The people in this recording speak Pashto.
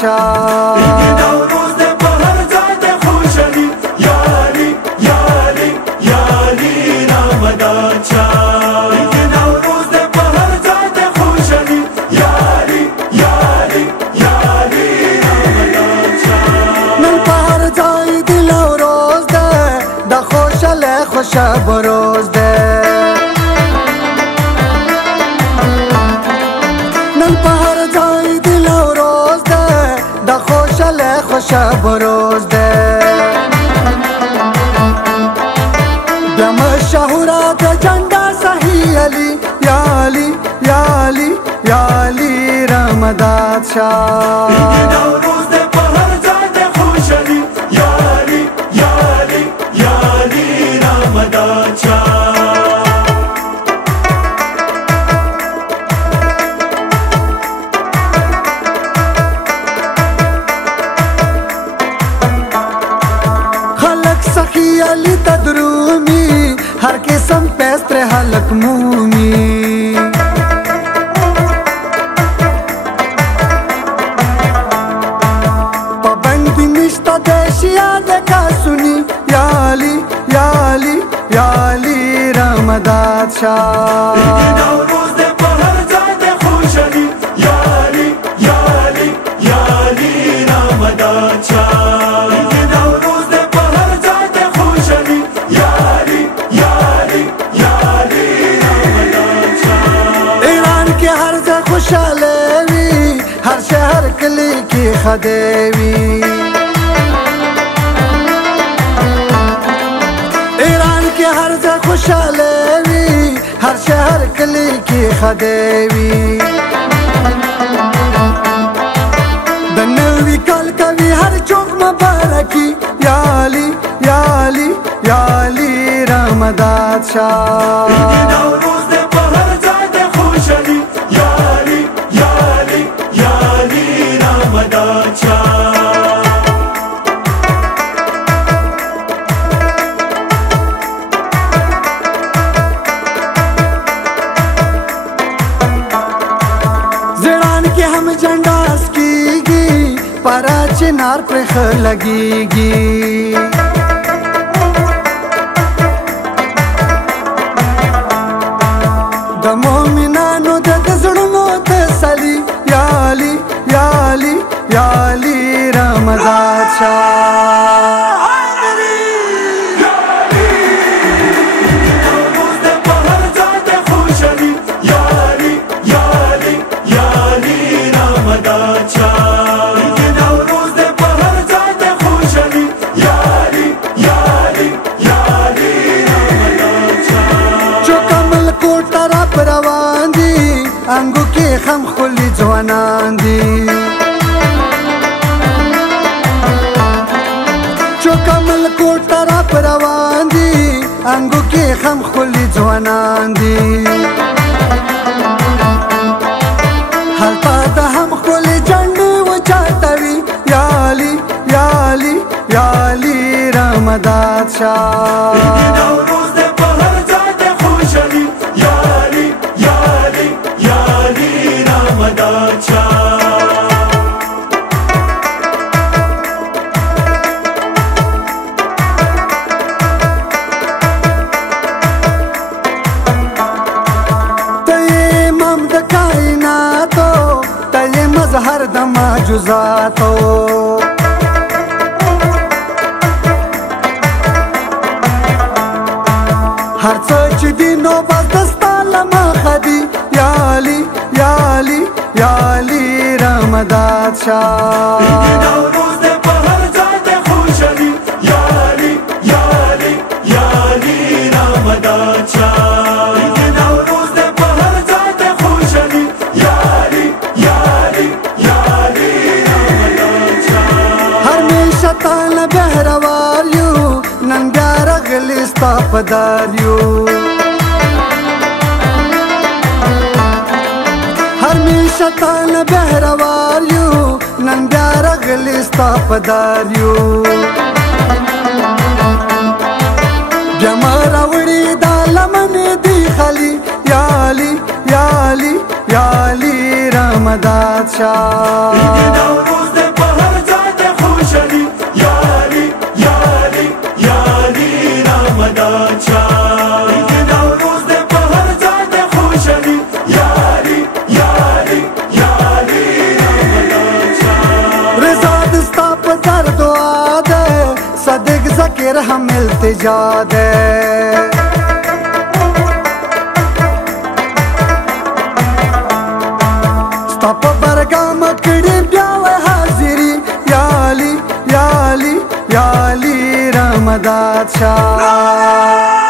شاه نوروز د په هر ځای د خوشحالي یاري یاري یاري رمضان شاه نوروز د په هر ځای د خوشحالي یاري یاري یاري رمضان شاه نن په هر ځای د نوروز ده د خوشاله خوشحال روز ده نن په هر ځای د نوروز ده د خوشاله خوشحال روز ده بیا مشهوره د جنډا صحیح علي یا علي یا علي یا علي رمضان شاه نوروز د په هر ځای د خوشحالي یاري یاري یاري رمضان شاه سخی علی تدرومی هر قسم پیستر حلق مومی پابندی نشتا دیشیا دکا سنی یا علی یا علی یا علی رمضان شاه نوروز د په هر ځای د خوشحالي یاري یاري یاري رمضان شاه نوروز د په هر ځای د خوشحالي یاري یاري یاري رمضان شاه ایران کې هر ځای خوشاله وي هر شهر کلی کې خدای وي ایران کې هر ځای خوشاله وي هر شهر کلی کې خدای وي د نوي کال کوي هر چوک مبارکي یا علي یا علي یا علي رمضان شاه نوروز د په هر ځای د خوشحالي یاري یاري یاري رمضان شاه زړان کې هم جنډا سکیږي پرا چنار پر لګيږي د مؤمنانو د زړونو تسلي یا علي یا علي یا علي رمضان شاه نوروز د په هر ځای د خوشحالي یاري یاري یاري رمضان شاه نوروز د په هر ځای د خوشحالي یاري یاري یاري رمضان شاه چوکمل کوټ طرف روان دي انګو کې خم خولي ځوانان دي چوکمل کوټ طرف روان دي انګو کې خم خولي ځوانان دي هلته د هم خولي جنډې وچاتوي یا علي یا علي یا علي رمضان شاه نوروز د په هر ځای د خوشحالي یاري یاري یاري رمضان شاه مظهر د معجزاتو هر څه چې دی نو بس دستا لمخه دی یا علي یا علي یا علي رمضان شاه نوروز د په هر ځای د خوشحالي یاري یاري یاري رمضان شاه نوروز د په هر ځای د خوشحالي یاري یاري یاري رمضان شاه همیشه تاله بهروار یو نن بیا راغلی ستا په دار یو همیشه تاله بهروار یو نن بیا راغلی ستا په دار یو بیا ما راوړي دا لمنې دی خالي یا علي یا علي یا علي رمضان شاه نوروز د رحم التجا ده ستا په برګام کړي بیا و حاضري یا علي یا علي یا علي رحمداد شاه